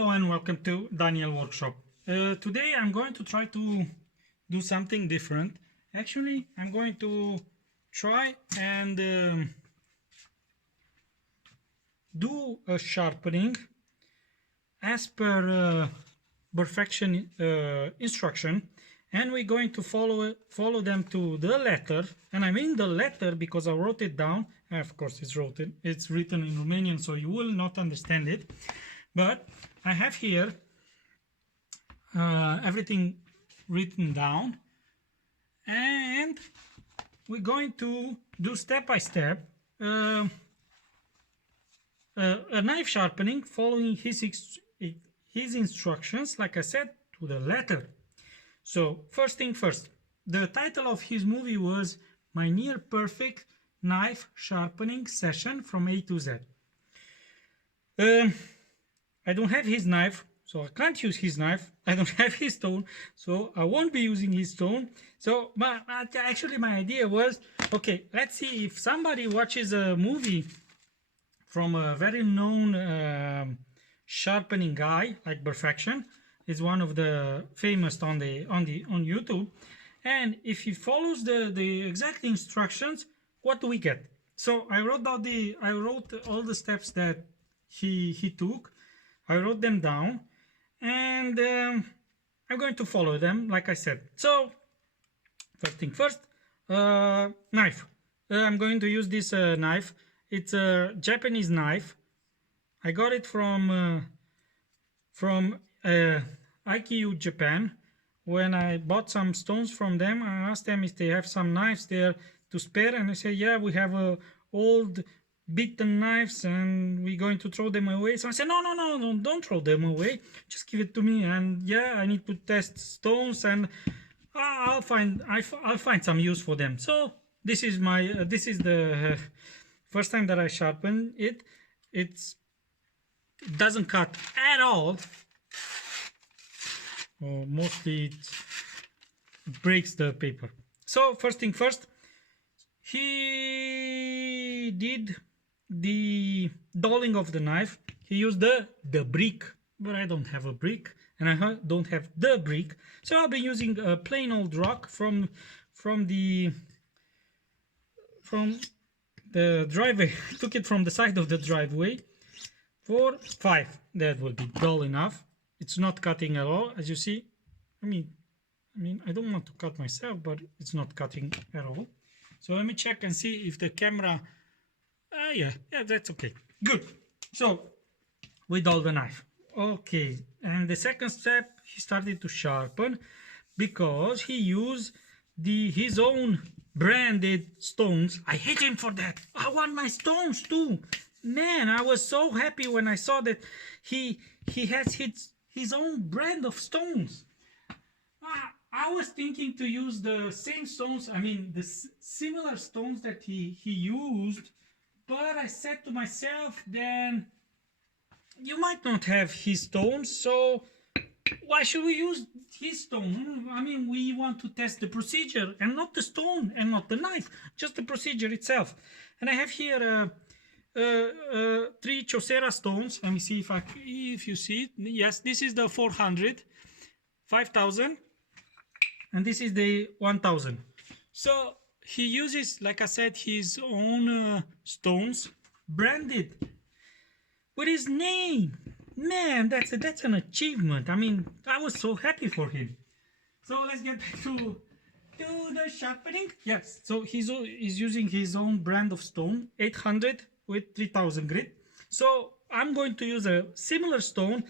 Hello and welcome to Daniel Workshop. Today I'm going to try to do something different. Actually, I'm going to try and do a sharpening as per Burrfection instruction, and we're going to follow them to the letter. And I mean the letter because I wrote it down. Of course, it's written in Romanian, so you will not understand it. But I have here everything written down, and we're going to do step by step a knife sharpening following his instructions, like I said, to the letter. So first thing first, the title of his movie was My Near Perfect Knife Sharpening Session from A to Z. I don't have his knife, so I can't use his knife. I don't have his stone, so I won't be using his stone. So actually my idea was, okay, let's see if somebody watches a movie from a very known sharpening guy like Burrfection. Is one of the famous on YouTube, and if he follows the exact instructions, what do we get? So I wrote all the steps that he took. I wrote them down, and I'm going to follow them like I said. So first thing first, knife. I'm going to use this knife. It's a Japanese knife. I got it from IKEA Japan. When I bought some stones from them, I asked them if they have some knives there to spare, and they say, yeah, we have old beaten knives and we're going to throw them away. So I said, no, don't throw them away, just give it to me. And yeah, I need to test stones, and I'll find some use for them. So this is the first time that I sharpen it. It doesn't cut at all, or mostly it breaks the paper. So first thing first, he did the dulling of the knife. He used the brick, but I don't have a brick, and I don't have the brick, so I'll be using a plain old rock from the driveway. I took it from the side of the driveway for 5. That will be dull enough. It's not cutting at all, as you see. I mean I don't want to cut myself, but it's not cutting at all. So let me check and see if the camera, yeah, that's okay. Good. So we dull the knife. Okay, and the second step, he started to sharpen because he used his own branded stones. I hate him for that. I want my stones too. Man, I was so happy when I saw that he has his own brand of stones. I was thinking to use the same stones, I mean the similar stones that he used, but I said to myself, then you might not have his stones, so why should we use his stone? I mean, we want to test the procedure and not the stone and not the knife, just the procedure itself. And I have here 3 Chaucera stones. Let me see if you see it. Yes, this is the 400, 5000, and this is the 1000. So he uses, like I said, his own stones, branded with his name. Man, that's an achievement. I mean, I was so happy for him. So let's get back to the sharpening. Yes, so he's using his own brand of stone, 800 with 3000 grit. So I'm going to use a similar stone.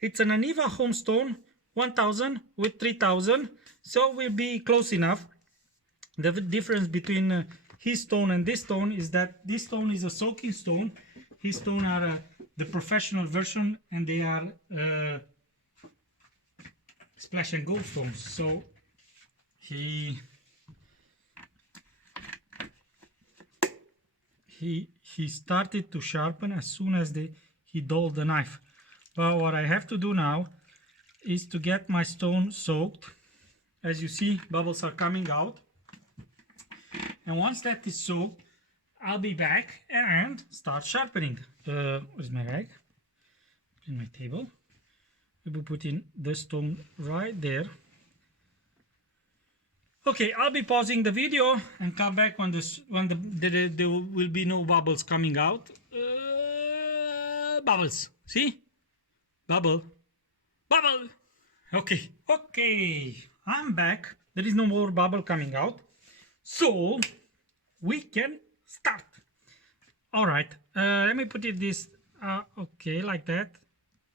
It's an Aniva home stone, 1000 with 3000. So we'll be close enough. The difference between his stone and this stone is that this stone is a soaking stone. His stone are the professional version, and they are splash and go stones. So he started to sharpen as soon as he dulled the knife. But what I have to do now is to get my stone soaked. As you see, bubbles are coming out, and once that is soaked, I'll be back and start sharpening. Where's my rag? In my table. we will put in the stone right there. Okay, I'll be pausing the video and come back when there will be no bubbles coming out. Bubbles, see? Bubble, bubble. Okay, I'm back. There is no more bubble coming out, so we can start. All right, let me put it this. Okay, like that.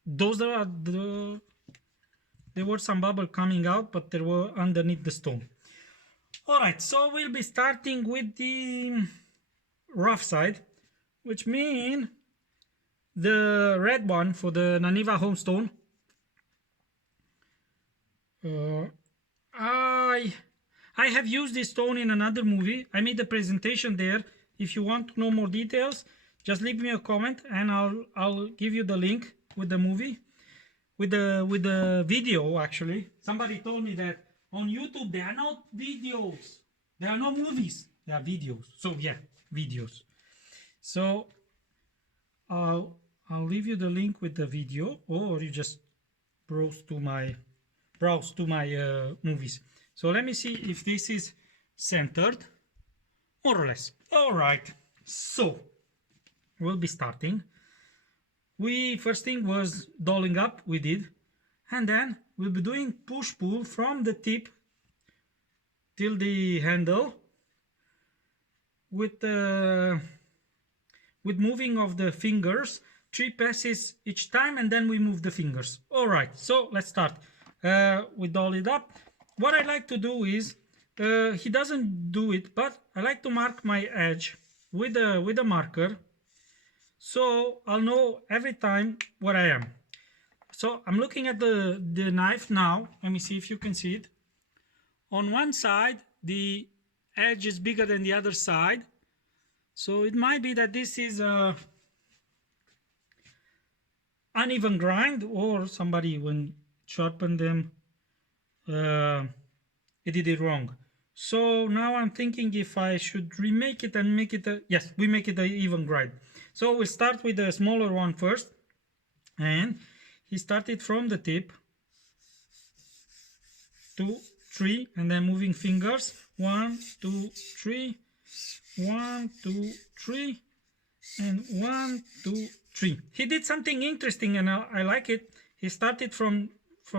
Those are there were some bubble coming out, but they were underneath the stone. Alright, so we'll be starting with the rough side, which means the red one for the Naniva homestone. I have used this stone in another movie. I made a presentation there. If you want to know more details, just leave me a comment and I'll give you the link with the movie, with the video. Actually, somebody told me that on YouTube there are no videos, there are no movies, there are videos. So yeah, videos. So I'll leave you the link with the video, or you just browse to my movies. So let me see if this is centered, more or less. All right, so we'll be starting. First thing was dolling up, we did, and then we'll be doing push-pull from the tip till the handle with moving of the fingers, 3 passes each time, and then we move the fingers. All right, so let's start. We doll it up. What I like to do is, he doesn't do it, but I like to mark my edge with a marker, so I'll know every time where I am. So I'm looking at the knife now. Let me see if you can see it. On one side, the edge is bigger than the other side. So it might be that this is a uneven grind, or somebody, when sharpened them, it did it wrong. So now I'm thinking if I should remake it and make it yes, we make it an even grind. So we'll start with the smaller one first, and he started from the tip, 2, 3, and then moving fingers, 1, 2, 3, 1, 2, 3, and 1, 2, 3. He did something interesting, and I like it. He started from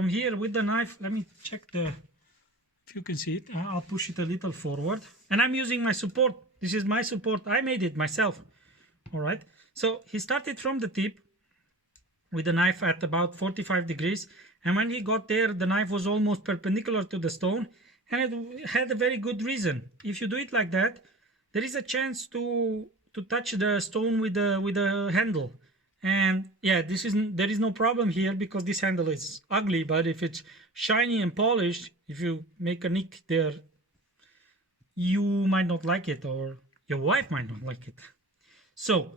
here with the knife. Let me check if you can see it. I'll push it a little forward, and I'm using my support. This is my support. I made it myself. All right. So he started from the tip with the knife at about 45 degrees, and when he got there, the knife was almost perpendicular to the stone, and it had a very good reason. If you do it like that, there is a chance to touch the stone with the handle. And yeah, there is no problem here because this handle is ugly, but if it's shiny and polished, if you make a nick there, you might not like it, or your wife might not like it. So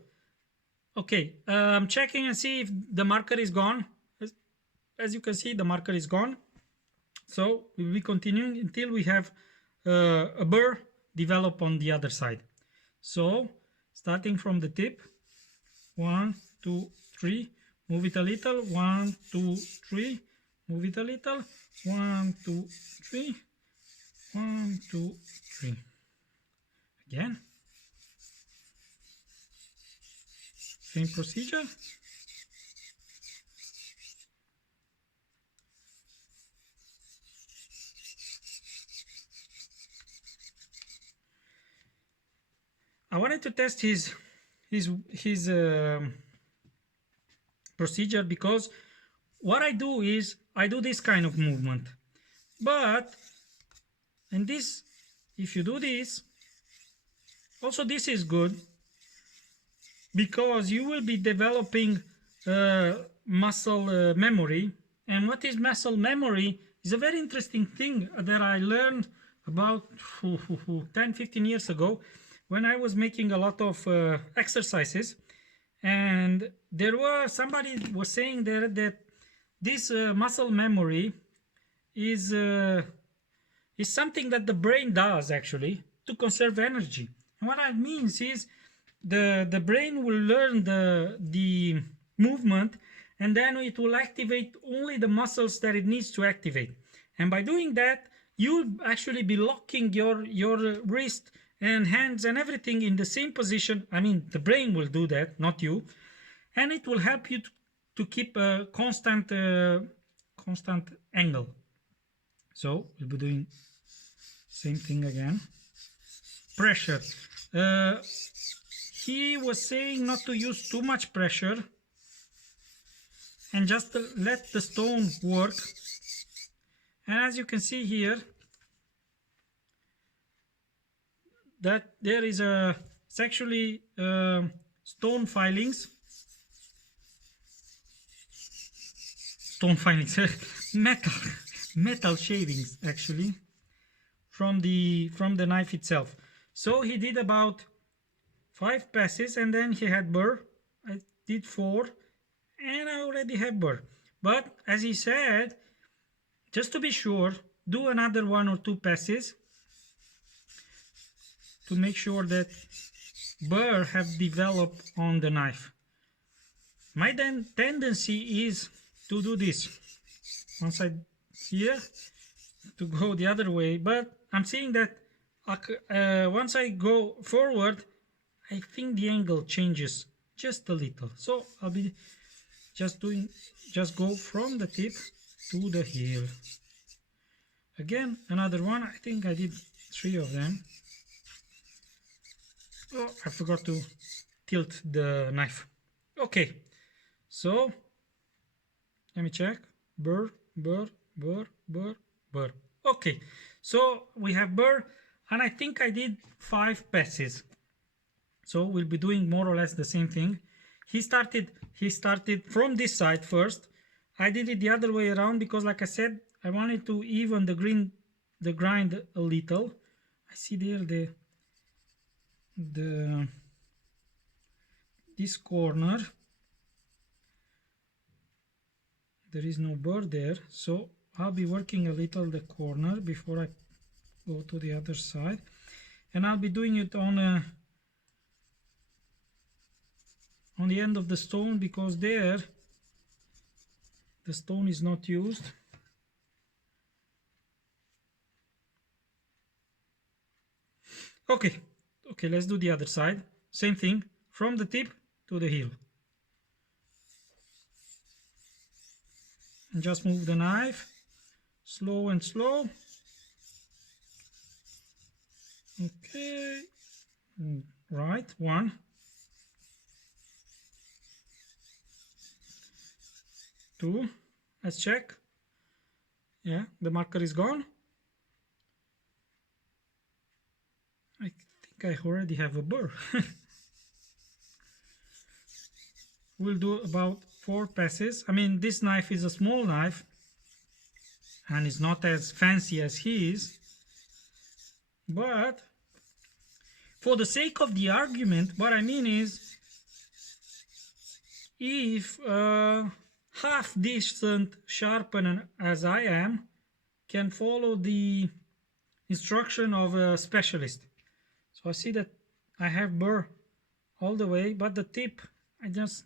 okay, I'm checking and see if the marker is gone. As you can see, the marker is gone. So we will be continuing until we have a burr develop on the other side. So starting from the tip, 1, 2, 3, move it a little, 1, 2, 3, move it a little, 1, 2, 3, 1, 2, 3. Again. Same procedure. I wanted to test his procedure, because what I do is I do this kind of movement, but and this, if you do this, also this is good, because you will be developing muscle memory. And what is muscle memory is a very interesting thing that I learned about 10-15 years ago, when I was making a lot of exercises. And somebody was saying there that this muscle memory is something that the brain does actually to conserve energy. And what that means is the brain will learn the movement, and then it will activate only the muscles that it needs to activate. And by doing that, you'll actually be locking your wrist and hands and everything in the same position. I mean, the brain will do that, not you, and it will help you to keep a constant angle. So we'll be doing same thing again. Pressure. He was saying not to use too much pressure and just let the stone work. And as you can see here, that there is it's actually stone filings, metal shavings actually from the knife itself. So he did about 5 passes, and then he had burr. I did 4, and I already have burr. But as he said, just to be sure, do another 1 or 2 passes to make sure that burr have developed on the knife. My tendency is to do this one side here, to go the other way, but I'm seeing that once I go forward, I think the angle changes just a little. So I'll be just go from the tip to the heel. Again, another one. I think I did 3 of them. Oh, I forgot to tilt the knife. Okay, so let me check. Burr, burr, burr, burr, burr. Okay, so we have burr, and I think I did 5 passes. So we'll be doing more or less the same thing. He started from this side first. I did it the other way around because, like I said, I wanted to even the grind a little. I see there this corner. There is no burr there, so I'll be working a little the corner before I go to the other side, and I'll be doing it on the end of the stone, because there the stone is not used. Okay, let's do the other side. Same thing, from the tip to the heel. And just move the knife slow and slow. Okay, right, 1. 2, let's check. Yeah, the marker is gone. I think I already have a burr. We'll do about 4 passes. I mean, this knife is a small knife and it's not as fancy as his, but for the sake of the argument, what I mean is, if half decent sharpener as I am can follow the instruction of a specialist. So I see that I have burr all the way, but the tip, I just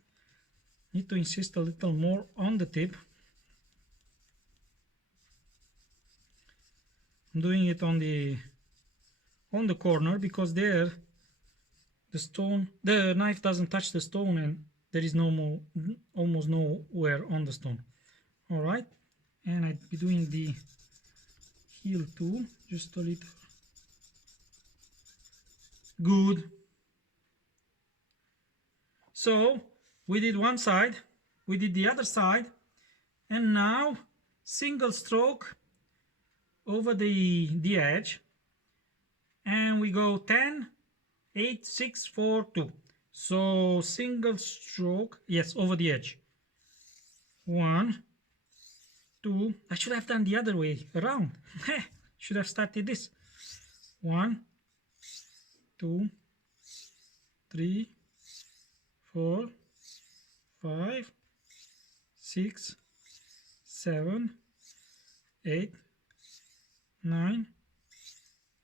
need to insist a little more on the tip. I'm doing it on the corner because there the knife doesn't touch the stone, and there is almost no wear on the stone. All right, and I'd be doing the heel too, just a little. Good. So we did one side, we did the other side, and now single stroke over the edge, and we go 10, 8, 6, 4, 2. So single stroke, yes, over the edge. 1, 2. I should have done the other way around. Should have started this. 1, 2, 3, 4, 5, 6, 7, 8, 9,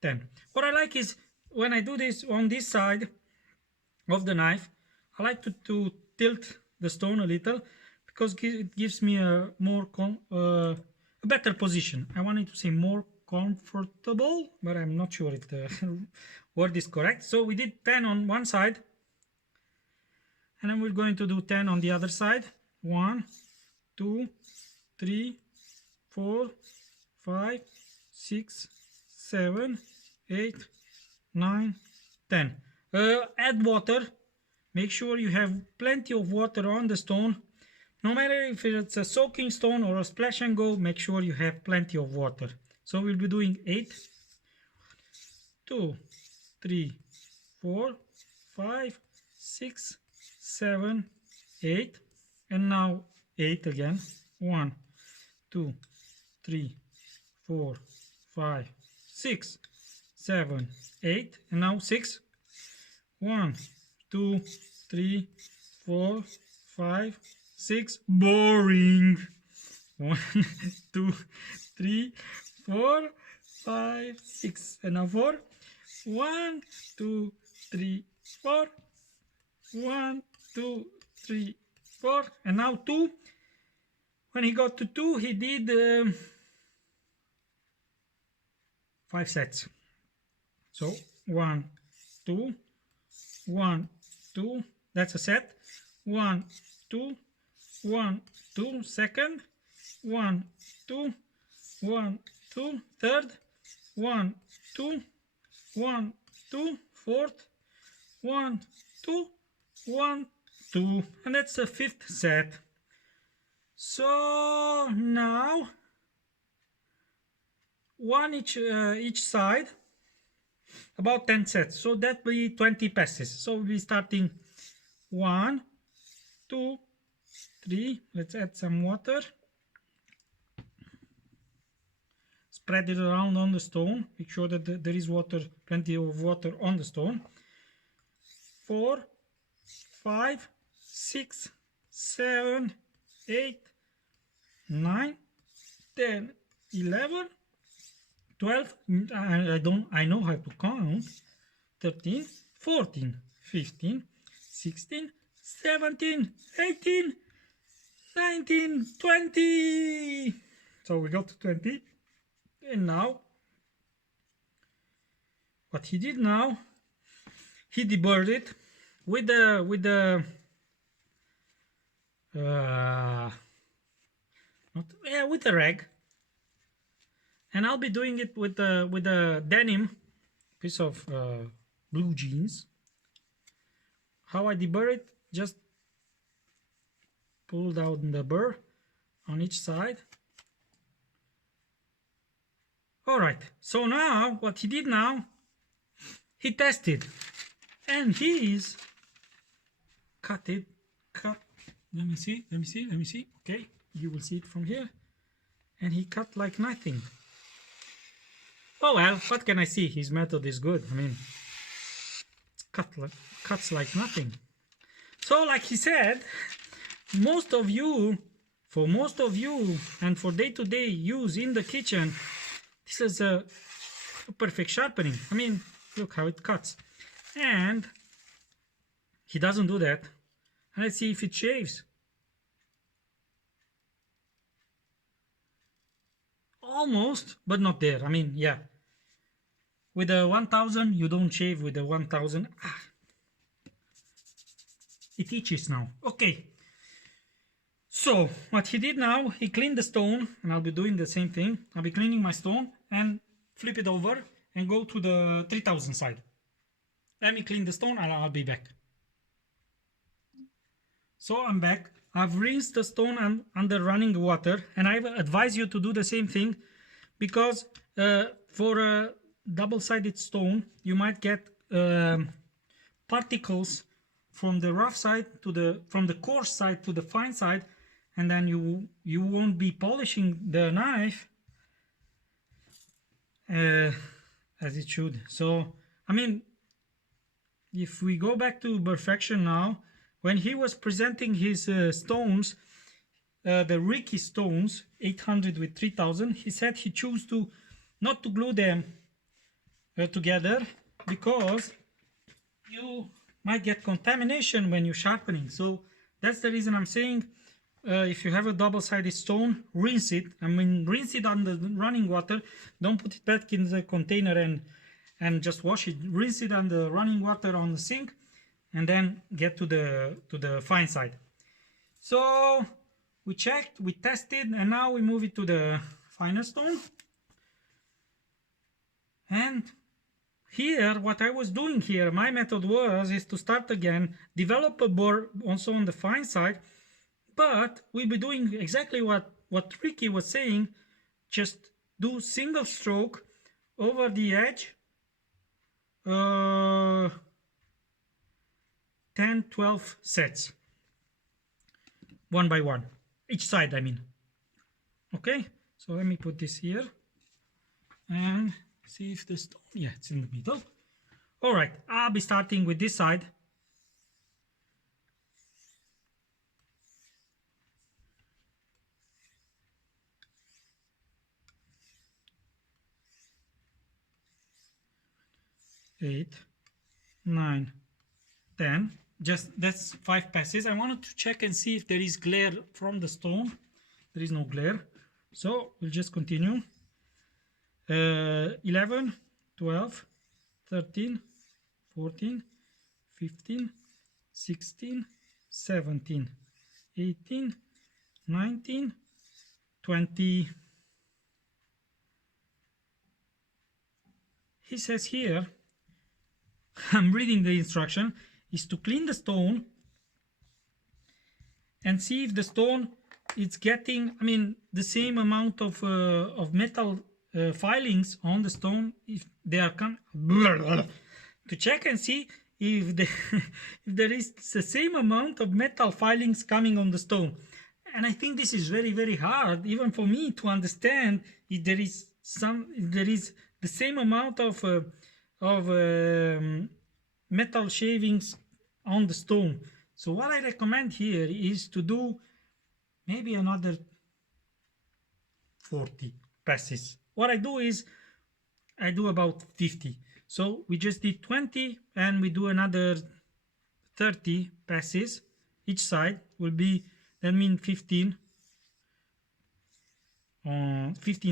10. What I like is when I do this on this side of the knife, I like to tilt the stone a little, because it gives me a more a better position. I wanted to say more comfortable, but I'm not sure if the word is correct. So we did 10 on one side, and then we're going to do 10 on the other side. 1, 2, 3, 4, 5, 6, 7, 8, 9, 10. Add water. Make sure you have plenty of water on the stone. No matter if it's a soaking stone or a splash and go, make sure you have plenty of water. So we'll be doing 8, 2, 3, 4, 5, 6, 7, 8, and now 8 again. 1, 2, 3, 4, 5, 6, 7, 8, and now 6. 1, 2, 3, 4, 5, 6. Boring. 1, 2, 3, 4, 5, 6, and now 4. 1, 2, 3, 4. 1, 2, 3, 4, and now 2. When he got to 2, he did 5 sets. So 1, 2, 1, 2. That's a set. 1, 2, 1, 2. Second. 1, 2, 1, 2. Third. 1, 2, 1, 2. Fourth. 1, 2, 1, 2. And that's the fifth set. So now one each side, about 10 sets. So that will be 20 passes. So we'll be starting 1, 2, 3. Let's add some water. Spread it around on the stone. Make sure that there is water, plenty of water on the stone. 4, 5, 6, 7, 8, 9, 10, 11, 12. I know how to count. 13, 14, 15, 16, 17, 18, 19, 20. So we got to 20. And now, what he did now, he deburred it with the rag, and I'll be doing it with the denim piece of blue jeans. How I deburr it: just pull down the burr on each side. All right. So now, what he did now, he tested, and he's cut. Let me see. Okay, you will see it from here. And he cut like nothing. Oh well, what can I see? His method is good. I mean, it's cuts like nothing. So, like he said, for most of you, and for day-to-day use in the kitchen, this is a perfect sharpening. I mean, look how it cuts. And he doesn't do that. And let's see if it shaves. Almost, but not there. I mean, yeah. With the 1000, you don't shave with the 1000. It itches now. Okay. So, what he did now, he cleaned the stone, and I'll be doing the same thing. I'll be cleaning my stone and flip it over and go to the 3000 side. Let me clean the stone and I'll be back. So I'm back. I've rinsed the stone under running water, and I advise you to do the same thing, because for a double-sided stone you might get particles from the rough side to from the coarse side to the fine side, and then you won't be polishing the knife as it should. So I mean, if we go back to Burrfection now, when he was presenting his stones, the Ricky stones, 800 with 3000, he said he chose not to glue them together, because you might get contamination when you're sharpening. So that's the reason I'm saying if you have a double-sided stone, rinse it. I mean, rinse it under running water. Don't put it back in the container and just wash it. Rinse it under running water on the sink, and then get to the fine side. So we checked, we tested, and now we move it to the finer stone. And here, what I was doing here, my method is to start again, develop a burr also on the fine side, but we'll be doing exactly what Ricky was saying, just do single stroke over the edge, 10, 12 sets, one by one, each side I mean. Okay, so let me put this here and see if the stone, yeah, it's in the middle. All right, I'll be starting with this side. Eight, 9, 10. Just that's 5 passes. I wanted to check and see if there is glare from the stone. There is no glare, so we'll just continue. 11, 12, 13, 14, 15, 16, 17, 18, 19, 20. He says here, I'm reading the instruction, is to clean the stone and see if the stone is getting, I mean, the same amount of metal filings on the stone, if they are to check and see if, if there is the same amount of metal filings coming on the stone. And I think this is very, very hard, even for me, to understand if there is the same amount of metal shavings on the stone. So what I recommend here is to do maybe another 40 passes. What I do is I do about 50. So we just did 20 and we do another 30 passes. Each side will be, that means 15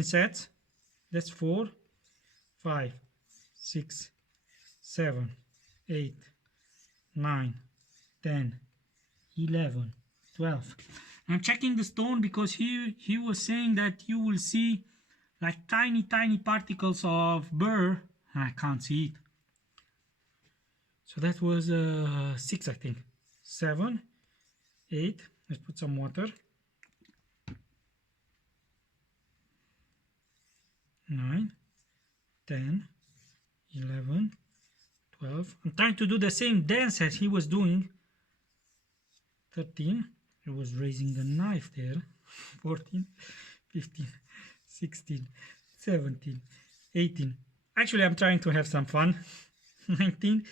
sets. That's 4, 5, 6, 7, 8, 9, 10, 11, 12. I'm checking the stone because he was saying that you will see like tiny particles of burr. I can't see it. So that was 6, I think. 7, 8. Let's put some water. 9, 10, 11, 12. I'm trying to do the same dance as he was doing. 13. He was raising the knife there. 14, 15, 16, 17, 18. Actually, I'm trying to have some fun. 19,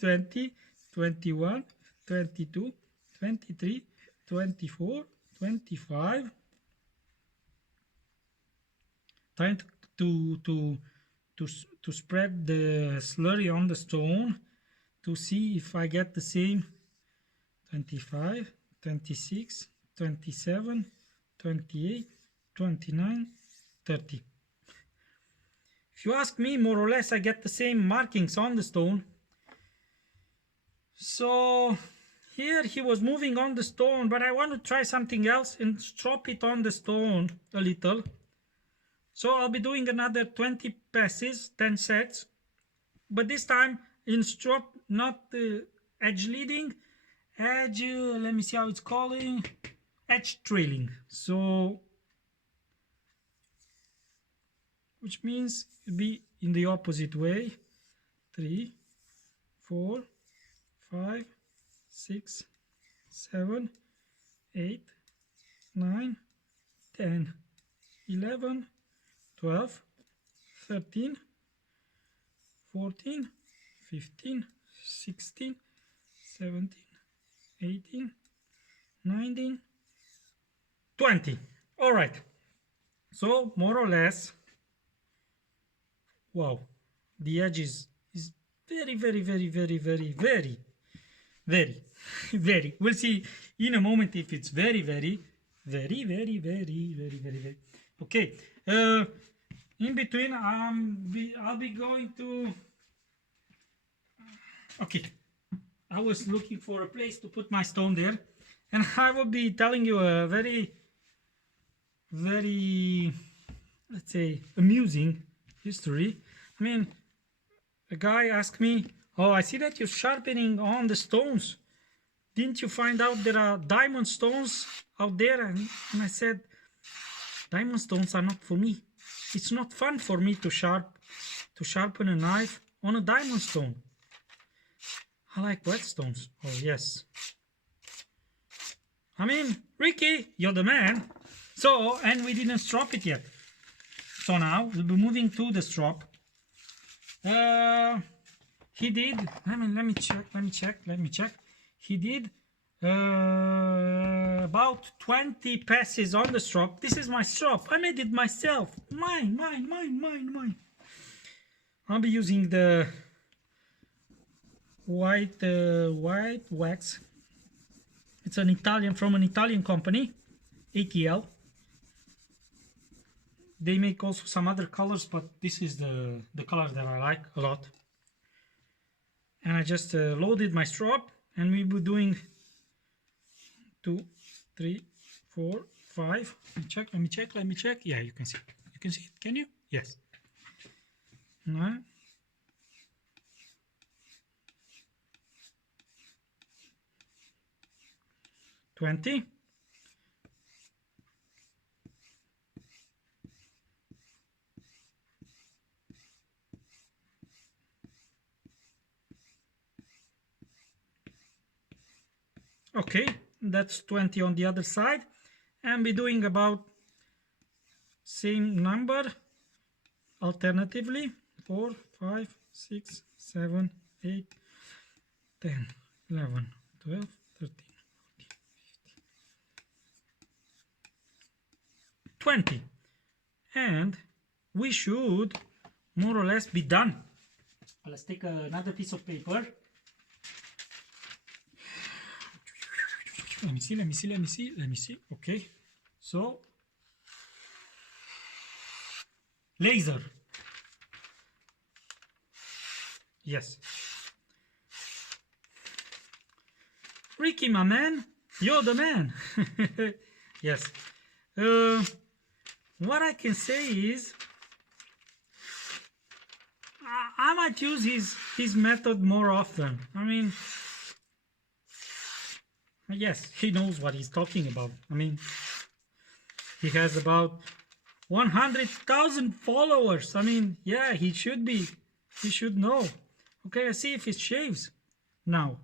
20, 21, 22, 23, 24, 25. Trying to spread the slurry on the stone to see if I get the same. 25, 26, 27, 28, 29, 30. If you ask me, more or less I get the same markings on the stone. So here he was moving on the stone, but I want to try something else and strop it on the stone a little. So I'll be doing another 20 passes, 10 sets, but this time in strop, not the edge leading, edge, let me see how it's calling, edge trailing. So, which means it'll be in the opposite way. 3, 4, 5, 6, 7, 8, 9, 10, 11, 12, 13, 14, 15, 16, 17, 18, 19, 20. All right. So more or less, wow, the edge is very very, very. We'll see in a moment if it's very, very, very, very, very, very, very, very. Okay. In between, I'll be going to. Okay. I was looking for a place to put my stone there, and I will be telling you a very, very, let's say, amusing history. I mean, a guy asked me, "Oh, I see that you're sharpening on the stones. Didn't you find out there are diamond stones out there?" And I said, "Diamond stones are not for me. It's not fun for me to sharpen a knife on a diamond stone. I like whetstones." Oh yes. I mean, Ricky, you're the man. So, and we didn't strop it yet. So now we'll be moving to the strop. He did. Let me check. He did about 20 passes on the strop. This is my strop. I made it myself. Mine. I'll be using the white wax. It's from an Italian company, ATL. They make also some other colors, but this is the color that I like a lot. And I just loaded my strop, and we will be doing 2, 3, 4, 5. Let me check. Yeah, you can see it. You can see it. Can you? Yes. No. 20. Okay, that's 20 on the other side, and we're doing about same number alternatively. 4, 5, 6, 7, 8, 10, 11, 12, 13, 14, 15, 20, and we should more or less be done. Let's take another piece of paper. Let me see. Okay, so laser. Yes. Ricky, my man, you're the man. Yes. What I can say is I might use his method more often. I mean, yes, he knows what he's talking about. I mean, he has about 100,000 followers. I mean, yeah, he should know. Okay, let's see if it shaves now.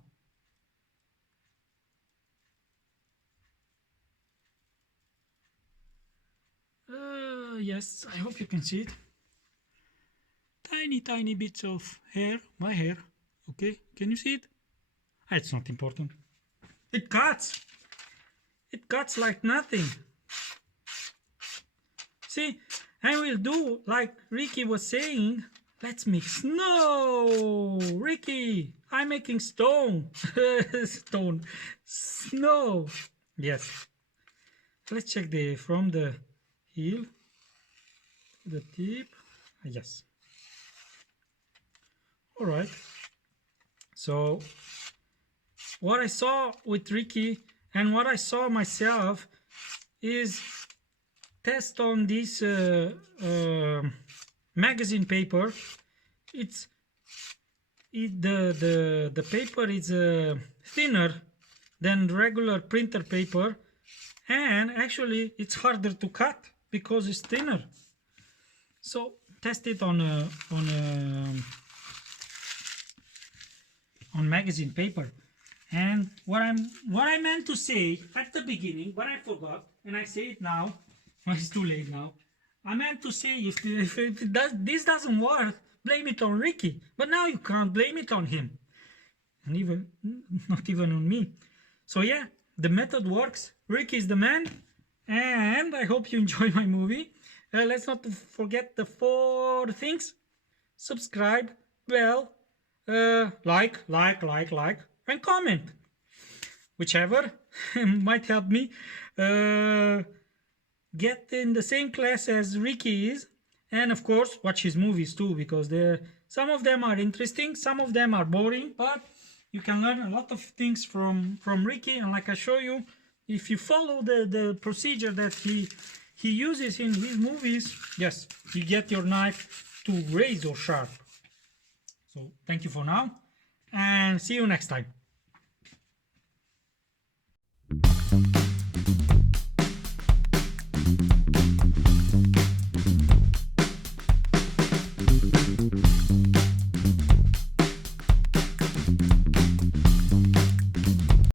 Yes, I hope you can see it. Tiny bits of hair, my hair. Okay, can you see it? It's not important. It cuts like nothing. See, and we'll do like Ricky was saying, let's mix. No, Ricky, I'm making stone. Snow. Yes. Let's check from the heel to the tip. Yes. All right. So what I saw with Ricky and what I saw myself is test on this magazine paper. The paper is thinner than regular printer paper, and actually it's harder to cut because it's thinner. So test it on magazine paper. And what I meant to say at the beginning, but I forgot, and I say it now. It's too late now. I meant to say if this doesn't work, blame it on Ricky. But now you can't blame it on him, and not even on me. So yeah, the method works. Ricky is the man, and I hope you enjoy my movie. Let's not forget the 4 things: subscribe, bell, like, and comment. Whichever might help me get in the same class as Ricky is. And of course, watch his movies too, because some of them are interesting, some of them are boring, but you can learn a lot of things from Ricky. And like I show you, if you follow the procedure that he uses in his movies, yes, you get your knife to razor sharp. So thank you for now, and see you next time.